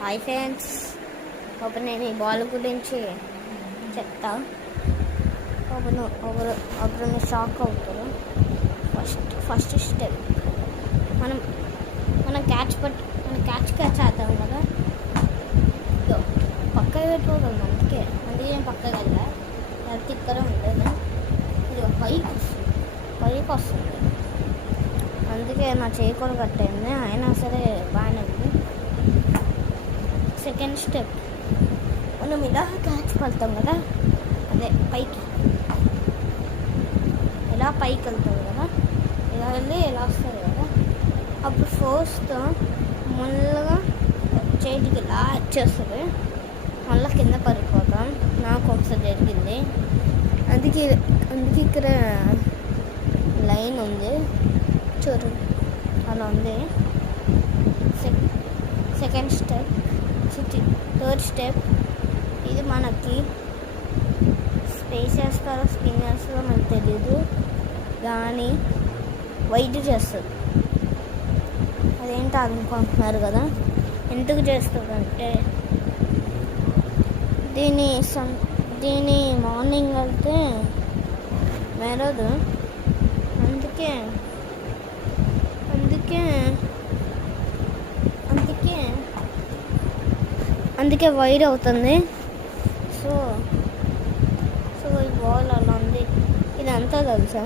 Hi friends, ఇప్పుడు నేను ఈ బాల్ గురించి చెప్తా. అప్పుడు మీరు షాక్ అవుతారు. ఫస్ట్ స్టెప్ మనం క్యాచ్ ఆడతాం కదా, పక్కకి పెట్టుకోగలం. అందుకే నేను పక్కకి వెళ్ళా. అది ఇక్కడ ఉంటుంది, ఇది పైకి వస్తుంది. అందుకే నా చేయి కూడా కట్టయింది, అయినా సరే బాగానే ఉంది. సెకండ్ స్టెప్, మనం ఇలా క్యాచ్ పడతాం కదా, అదే ఇలా పైకి వెళ్తుంది కదా, ఇలా వెళ్ళి ఇలా వస్తుంది కదా. అప్పుడు ఫోర్స్తో మెల్లగా చేతికి ఇలా వచ్చేస్తుంది, మళ్ళీ కింద పడిపోతాం. నాకు ఒకసారి జరిగింది. అందుకే ఇక్కడ లైన్ ఉంది చూడు, అలా ఉంది. సెకండ్ స్టెప్, థర్డ్ స్టెప్, ఇది మనకి స్పేస్ చేస్తారో స్పిన్ చేస్తారో మనకు తెలీదు, కానీ వైట్ చేస్తుంది. అదేంటో అనుకుంటున్నారు కదా, ఎందుకు చేస్తుందంటే దీని మార్నింగ్ వెళ్తే మెరదు, అందుకే వైడ్ అవుతుంది. సో ఈ బాల్ అలా ఉంది. ఇది అంతా తెలుసా,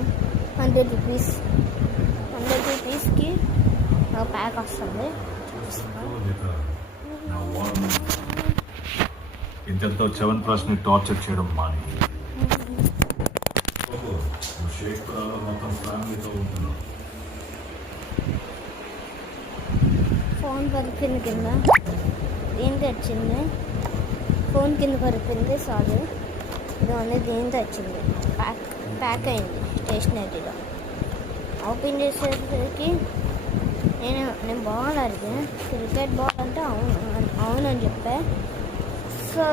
100 రూపీస్కి ప్యాక్ వస్తుంది. ఇంతతో 7 ప్లస్ని టార్చర్ చేయడం మాని మొత్తం ఫ్యామిలీతో ఉంటున్నాం. ఫోన్ పడిపోయింది కింద, దేంతో వచ్చింది? ఫోన్ కింద పడిపోయింది. సారీ, ఇది అన్నీ దేంతో వచ్చింది. ప్యాక్ అయింది స్టేషనరీలో. ఓపెన్ చేసేసరికి నేను బాల్ అడిగా, క్రికెట్ బాల్ అంటే అవునని చెప్పా. సో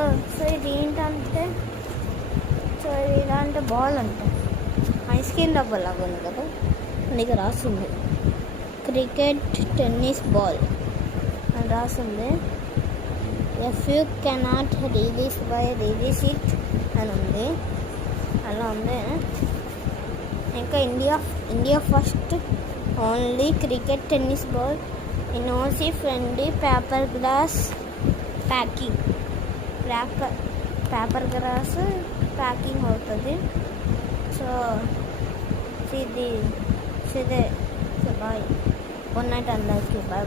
ఇది ఏంటంటే, ఇలాంటి బాల్ అంటే ఐస్ క్రీమ్ డబ్బా లాగా ఉంది కదా, నీకు రాసింది క్రికెట్ టెన్నిస్ బాల్ అని రాసింది. If you cannot release it అని ఉంది. అలా ఉంది. ఇంకా India first only cricket tennis ball NOC friendly paper glass packing అవుతుంది. So bye. గుడ్ నైట్ అందరికీ, బాయ్.